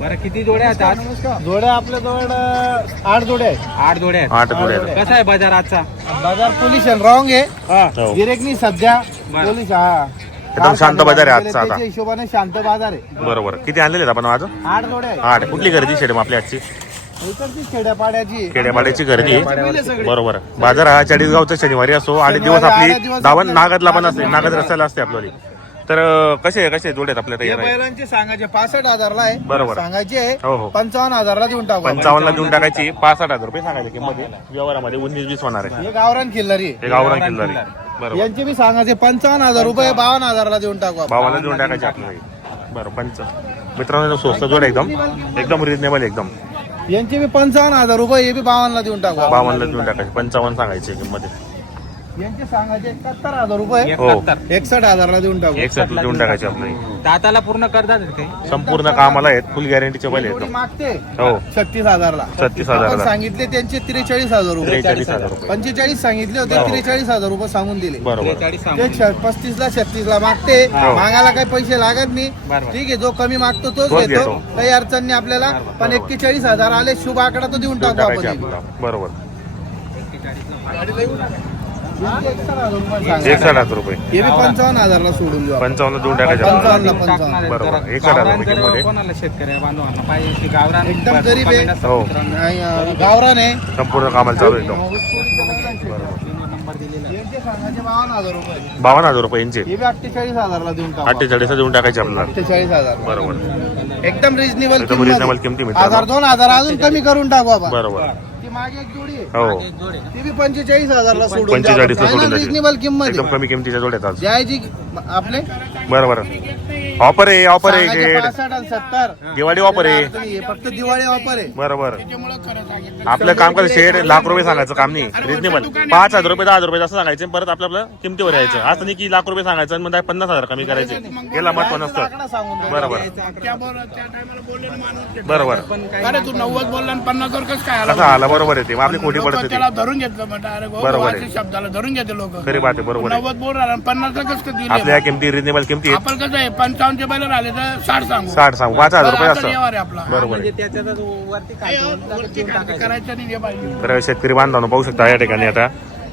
बरं किती जोड्या आहेत आज? जोड्या आपल्या जवळ आठ जोड्या आहेत. आठ जोड्या आहेत. आठ जोड्या आहेत. कसा आहे बाजार आजचा? बाजार पोल्युशन रॉंग आहे. हो. गिरेकनी सध्या बरं. पोलीस हा. एकदम शांत बाजार आहे आजचा आता. त्याच्या हिशोबाने शांत बाजार आहे. बरोबर. किती आणलेले आहेत आपण आज? आठ जोड्या आहेत. आठ. कुठली गर्दी शेड आपली आजची? इकडची खेड्यापाड्याची. खेड्यापाड्याची गर्दी आहे. बरोबर. बाजार हा चाळीसगावचा शनिवारी असो आणि दिवस आपली दावण नागदला पण असते. नागद रस्त्याला असते आपल्याला. तर कसे कसे जोड्यात आपल्या या तयार बैलांचे सांगायचे पासष्ट हजारला आहे बरोबर. सांगायचे हो, हो. आहे पंचावन्न हजारला देऊन टाकू आपण. पंचावन्नला देऊन टाकायची आठ हजार रुपये सांगायचे किंमत आहे. व्यवहारामध्ये उन्नीस वीस होणार आहे हे गावरान किल्लरी आवरण किल्लारी बरोबर यांचे बी सांगायचे पंचावन्न हजार रुपये बावन्न हजारला देऊन टाकू आपण. भावाला देऊन टाकायचे आपल्याला बरं पंच मित्रांनो स्वस्त जोड आहे एकदम एकदम रिजनेबल एकदम यांचे बी पंचावन्न हजार रुपये हे बी बावन्नला देऊन टाकू आपण. बावन्नला देऊन टाकायचे पंचावन्न सांगायचे किंमत आहे. यांचे सांगायचे एकाहत्तर हजार रुपये. हो एकाहत्तर. एकसष्ट हजारला देऊन टाकू. देऊन टाकायचे दाताला पूर्ण करतात संपूर्ण कामाला आहेत फुल गॅरंटीचे बैल जोडी आहेत. मागते. हो. छत्तीस हजारला. छत्तीस आपण हजाराला. सांगितले त्यांचे त्रेचाळीस हजार रुपये. त्रेचाळीस हजार रुपये. पंचेचाळीस सांगितले होते त्रेचाळीस हजार रुपये सांगून दिले. बरोबर. ते सांगून. पस्तीस ला छत्तीस ला मागते. हो. मागायला काही पैसे लागत नाही. बरोबर. ठीक आहे जो कमी मागतो तोच तोच घेतो. घेतो. काही अडचण नाही आपल्याला. पण एक्केचाळीस हजार आले शुभ आकडा तो देऊन देऊन टाकू टाकायचे आपण आपल्याला बरोबर. यांचे एकसष्ट हजार रुपये हे बी पंचावन्न हजारला सोडून देऊ आपण. पंचावन्न देऊन टाकायचे. पंचावन्नला पंचावन्न बरोबर. एक हजार रुपये किंमत आहे. कोणाला शेतकऱ्या बांधवांना पाहिजे गावरान एकदम गरीब आहे. हो. मित्रांनो. नाही, अं, गावरान आहे संपूर्ण कामाला चालू आहे एकदम तिने नंबर दिलेला आहे. यांचे सांगायचे बावन्न हजार रुपये बावन्न हजार रुपये यांचे हे बी अठ्ठेचाळीस हजारला देऊन टाकू आपण. अठ्ठेचाळीस देऊन टाकायचे आपल्याला अठ्ठेचाळीस हजार बरोबर एकदम रिजनेबल एकदम reasonable किमती मित्रांनो. हजार दोन हजार अजून कमी करून टाकू आपण बरोबर मागे एक जोडी आहे हो एक जोड आहे. ती बी पंचेचाळीस हजारला सोडून द्या. 45 ला सोडून Final द्यायची. रिजनेबल किंमत एकदम आहे. कमी किमतीच्या जोड्यात आज द्यायची आपले बरोबर ऑफर आहे ऑफर आहे सांगायचे गेट पासष्ट आणि सत्तर. दिवाळी ऑफर आहे. हे फक्त दिवाळी ऑफर आहे. बरोबर. आपलं काम करायचं शेड लाख रुपये सांगायचं काम नाही. रिजनेबल पाच हजार रुपये दहा हजार रुपये असं सांगायचं परत आपलं आपलं किमतीवर यायचं. असं नाही की लाख रुपये सांगायचं आणि मग काय पन्नास हजार कमी करायचे. याला महत्त्व नसतं. आकडा सांगून द्या. बरोबर. बरोबर अरे तू नव्वद बोलला आणि पन्नास वर कसं काय आला? कसं आला? बरोबर आहे ते. मग आपली खोटी लोकं पडत त्याला धरून घेतलं म्हणतं अरे भाऊ, बरोबर आहे. शब्दाला धरून घेते लोक. खरी बात आहे बरोबर आहे. नव्वद आणि पन्नास ला कसं काय आपल्या या किमती रिजनेबल किमती आहेत. आपण कसं आहे? पंचावन्नचे बैल राहिले तर साठ सांगू. साठ सांगू. पाच हजार रुपये असं. व्यवहार आहे आपला. बरोबर म्हणजे आहे त्याच्यातच वरती काय दोन लाख वरती देऊन काय टाकायचं. करायचं नाही हे पाहिजे. तर शेतकरी बांधवांनो पाहू शकता या ठिकाणी आता.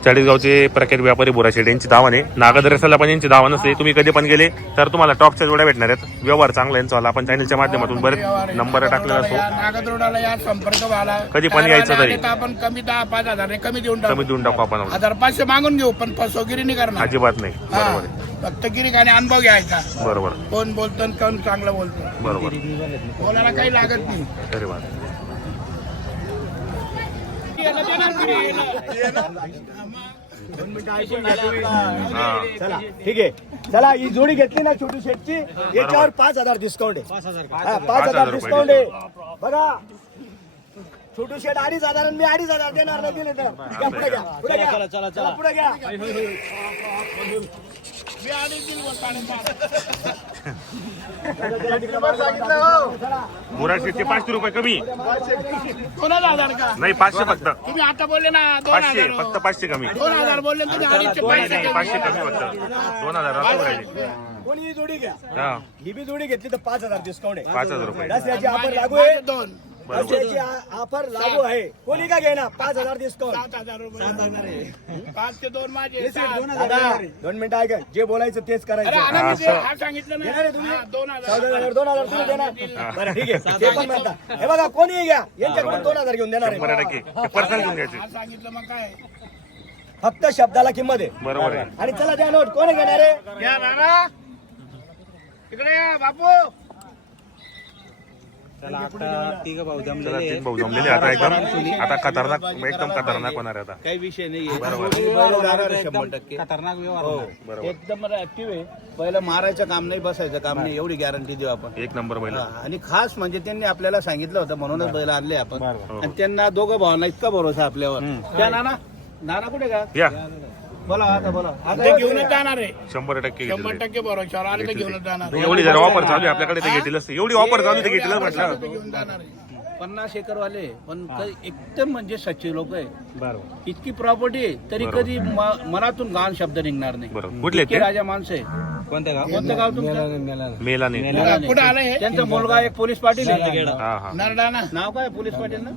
चाळीसगावचे प्रख्यात व्यापारी बोरा शेड यांची दावा आहे. नागद रसाला पण यांची दावा नसते तुम्ही कधी पण गेले तर तुम्हाला टॉपच्या जोड्या भेटणार आहेत. व्यवहार चांगला यांचा वाला. आपण चॅनलच्या माध्यमातून बरेच नंबर टाकलेला असतो नागद रोडाला या संपर्क व्हायला कधी पण यायचं तरी. आपण कमी दहा पाच हजार कमी देऊन कमी टाकू देऊन टाकू. आपण. हजार पाचशे मागून घेऊ पण फसवगिरी नाही करणार. अजिबात नाही. बरोबर आहे. फक्त गिरीक आणि अनुभव घ्यायचा. बरोबर. कोण बोलतो आणि कोण चांगलं बोलतो. बरोबर. कोणाला काही लागत नाही. हा. चला. ठीक आहे. चला ही जोडी घेतली ना छोटी शेटची याच्यावर पाच हजार डिस्काउंट आहे. हा, पाच हजार डिस्काउंट आहे. बघा. छोटू शेट अडीच हजार आणि मी अडीच हजार देणार नाही दिले तर. घ्या, पुढे घ्या पुढे घ्या. चला चला पुढे घ्या. बोरा शेटचे पाचशे रुपये कमी. कोणाला हजार का? नाही पाचशे फक्त. तुम्ही आता बोलले ना दोन पाचशे हजार. फक्त पाचशे कमी. दोन हजार बोलले तुम्ही अडीचशे नाही पैसे नाही पाचशे कमी फक्त. दोन हजार असं राहिले कोणी ही जोडी घ्या. हा. ही बी जोडी घेतली तर पाच हजार डिस्काउंट आहे. पाच हजार रुपये. लागू आहे. दोन. दसऱ्याची ऑफर लागू आहे. कोणी का घेणार पाच हजार डिस्काउंट सात हजार रुपये. पाच ते दोन माझे. सात. दोन मिनिटं ऐका. जे बोलायचं तेच अरे करायचं आनंदी असं. हा सांगितलं ना? हा, दोन हजार. चौदा हजार दोन हजार तुम्ही देणार. बरं ठीक आहे. ते पण म्हणता. हे बघा कोणी घ्या. यांच्याकडून दोन हजार घेऊन देणार शंभर आहे टक्के पर्सनल घेऊन घ्यायचे. हा सांगितलं मग काय? फक्त शब्दाला किंमत आहे. बरोबर आहे. आणि चला द्या नोट. कोण घेणार आहे? या नाना इकडे या बापू. चला आता तिघ भाऊ चला जमलेले तीन भाऊ जमलेले आता एकदम आता खतरनाक एकदम खतरनाक होणार आहे आता. काही विषय नाही बरोबर. एकदम खतरनाक व्यवहार होणार. बरोबर. एकदम ऍक्टिव्ह आहे. पहिलं मारायचं काम नाही बसायचं काम नाही एवढी गॅरंटी देऊ आपण. एक नंबर बैल हा, आणि खास म्हणजे त्यांनी आपल्याला सांगितलं होतं म्हणूनच बैल आणले आपण. आणि त्यांना दोघं भावांना इतका भरोसा आपल्यावर. त्या नाना नाना कुठे का? या. बोला आता बोला. आता ते घेऊनच जाणार आहे. शंभर टक्के शंभर. टक्के बरोबर आले तर घेऊनच जाणार एवढी जर ऑफर चालू आहे आपल्याकडे ते घेतीलच एवढी ऑफर चालू आहे ते घेतीलच म्हटलं. ते घेऊन जाणार आहे. पन्नास एकर वाले पण काही एकदम म्हणजे सच्चे लोक आहे बरोबर. इतकी प्रॉपर्टी आहे तरी. कधी म- मनातून घाण शब्द निघणार नाही. बरोबर. कुठले इतके ते? राजा माणसं आहे कोणतं गाव? कोणतं गाव तुमचं? मेला नाही मुलाने. कुठं आलं हे? त्यांचा मुलगा एक पोलीस पाटील आहे. हा हा. नरडाणा. नाव काय पोलीस पाटील ना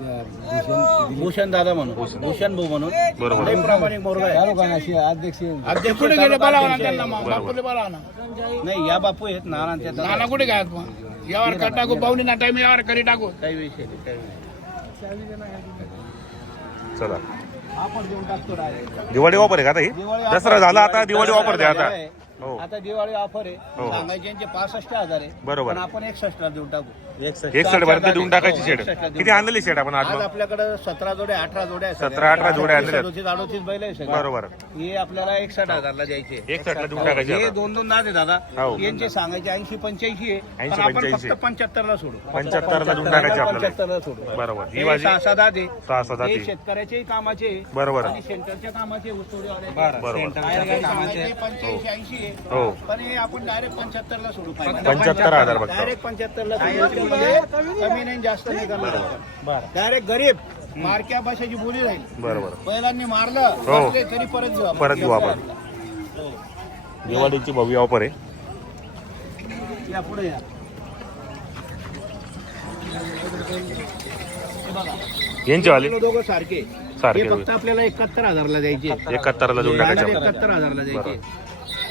भूषण दादा म्हणून भूषण भाऊ म्हणून बरोबर. प्रामाणिक मुलगा आहे अध्यक्ष अध्यक्ष कुठे गेले तालुका बोलावा ना अध्यक्ष त्यांना आहे. मग बापूले बोलावा ना नाही या बापू आहेत नानांच्या दादा. नाना कुठे काय मग यावर कर टाकू पाहुणे ना टाइम यावर करी टाकू काही विषय नाही, काही विषय नाही. चला आपण देऊन टाकतो direct. दिवाळी ऑफर आहे का आता ही दिवाळी दसरा झाला. आता दिवाळी ऑफर द्या आता. हो. आता दिवाळी ऑफर आहे हो. सांगायचे यांचे पासष्ट हजार आहे बरोबर. पण आपण एकसष्ट ला देऊन टाकू एक साडे पर्यंत देऊन टाकायची शेड हो, एक साईडला किती आणलेली शेड आपण आज आज आपल्याकडे सतरा जोड्या अठरा जोड्या आहेत 17, 18 जोड्या आणलेल्या आहेत. सदोतीस अडोतीस बैल आहे सगळे. बरोबर हे आपल्याला एकसठ हजारला द्यायचे एक साईडला देऊन टाकायची हे आता. दोन दोन दाद आहे दादा हो. यांचे सांगायचे ऐंशी पंच्याऐंशी आहे 80, पण आपण 85. फक्त पंच्याहत्तर ला सोडू 75 ला देऊन टाकायचे आपल्याला. 75 ला सोडू बरोबर ही हे माझी सहा दाद आहे सहा सहा हे शेतकऱ्याच्याही कामाचे आहे. बरोबर आणि सेंटरच्या कामाचे ऊसतोडीवाल्याचे. बरं बरोबर. सेंटरच्या काही कामाचे पंच्याऐंशी ऐंशी आहे हो. पण हे आपण डायरेक्ट पंच्याहत्तर ला सोडू पंच्याहत्तर हजार डायरेक्ट पंच्याहत्तर ला सोडू. कमी नाही जास्त नाही करणार डायरेक्ट गरीब मारक्या भाषेची बोली राहील. बरोबर. पहिल्यांनी मारलं हो. बसले तरी परत आपण. परत घेऊ आपण. दिवाळीची भव्य ऑफर आहे. या पुढे या. यांची वाली? हे दोघं सारखे. सारखे हे फक्त आपल्याला एकाहत्तर हजारला द्यायचे. एकाहत्तरला देऊन टाकायचे एकाहत्तर हजारला द्यायचे.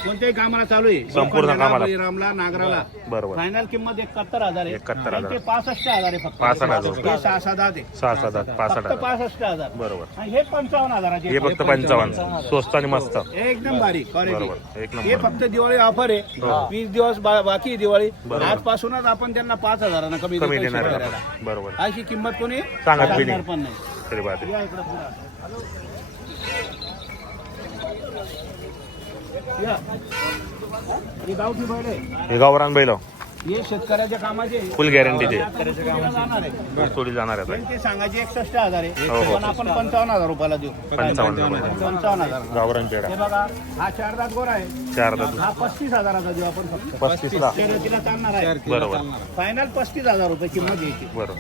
कोणत्याही कामाला चालू आहे. संपूर्ण लोखंडाला, कामाला. बळीरामला नागराला. बरोबर. फायनल किंमत एकाहत्तर हजार आहे. 71,000. आणि ते पासष्ट हजार आहे फक्त. पासष्ट हजार. हे सहा सात आहे. सहा सात आठ पासष्ट फक्त हजार. पासष्ट हजार. बरोबर. आणि हे पंचावन्न हजाराचे हे फक्त पंचावन्न. स्वस्त आणि मस्त. एकदम बारीक बरोबर. एक हे नंबर. फक्त दिवाळी ऑफर आहे. हो. वीस दिवस बा- बाकी आहे दिवाळी. बरोबर. आजपासूनच आपण त्यांना पाच हजारांना कमी कमी देणार आहे. शेतकऱ्याला. आपण. बरोबर. अशी किंमत कोणी सांगत बी सांगणार नाही. पण नाही. तरी बात आहे. या इकडं पुढं. हे गावठी बैल आहे. हे गावरान बैल. हे शेतकऱ्याच्या कामाचे फुल शेतकऱ्याच्या जाणार आहे. थोडी जाणार आहे ते सांगायचे एकसष्ट हजार आहे. हो, हो. पण आपण पंचावन्न हजार रुपयाला देऊ. पंचावन्न रुपये. पंचावन्न हजार. गावरान पेढा. हे बघा हा चार दात गोरा आहे. चार दात. हा पस्तीस हजाराचा देऊ आपण फक्त. पस्तीस ला शर्यतीला चालणार आहे. बरोबर. फायनल पस्तीस हजार रुपये किंमत यायची बरोबर.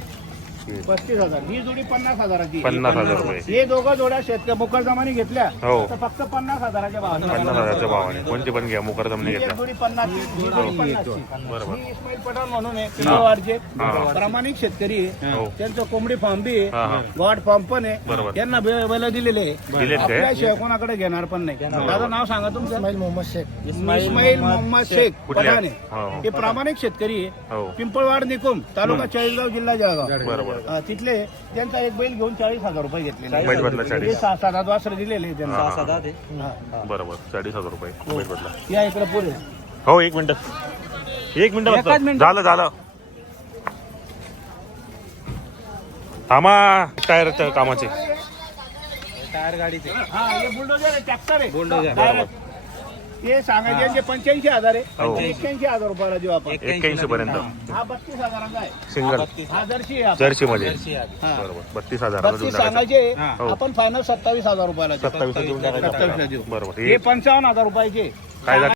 पस्तीस. हजार. ही जोडी पन्नास हजाराची. पन्नास हजार रुपये. हे दोघं जोड्या शेतकरी मुकरदमाने घेतल्या. हो. तर फक्त पन्नास हजाराच्या भावाने पन्नास हजारच्या भावाने. कोणते पण घ्या मुकरदमने ही एक घेतला जोडी पन्नास ही जोडी पन्नासची. बरोबर. ही इस्माईल पठाण म्हणून आहे किल्लोवाडचे हा. प्रामाणिक शेतकरी आहे. हो. त्यांचं कोंबडी फार्म बी हा, हा. आहे गॉड फार्म पण आहे. बरोबर. त्यांना बे- बैल दिलेले आहे. दिलेत काय? आपल्याशिवाय कोणाकडे घेणार पण नाही. दादा नाव सांगा तुमचं. इस्माईल मोहम्मद शेख. इस्माईल मोहम्मद शेख कुठल्या? पठाण हो. आहे. हे. प्रामाणिक शेतकरी आहे. हो. पिंपळवाड निकुम तालुका चाळीसगाव जिल्हा जळगाव. बरोबर. हा, तिथले त्यांचा एक बैल घेऊन चाळीस हजार रुपये घेतलेले बैल बदला हे चाळीस सहा सात वासर दिलेले आहे त्यांना. हा, हा. हा. बरोबर चाळीस हजार रुपये. बैल बदला या इकडे पुढे. हो एक मिनिट. एक मिनिट फक्त. झालं झालं. थांबा टायर कामाचे. टायर गाडीचे. हा हे बुलडोजर आहे ट्रॅक्टर आहे. Direct. हे सांगायचे यांचे पंच्याऐंशी हजार हो. आहे एक्क्याऐंशी हजार रुपयाला देऊ आपण एक्क्याऐंशी पर्यंत हा बत्तीस हजाराचा आहे सिंगल हा जर्सी आहे आपला. जर्सी मध्ये. हा. बरोबर बत्तीस हजार बत्तीस सांगायचे हा. हो. आपण फायनल सत्तावीस हजार रुपयाला देऊ. सत्तावीस देऊन टाकायचं सत्तावीसला आपल्याला. देऊ बरोबर हे हे पंचावन्न हजार रुपयाचे काय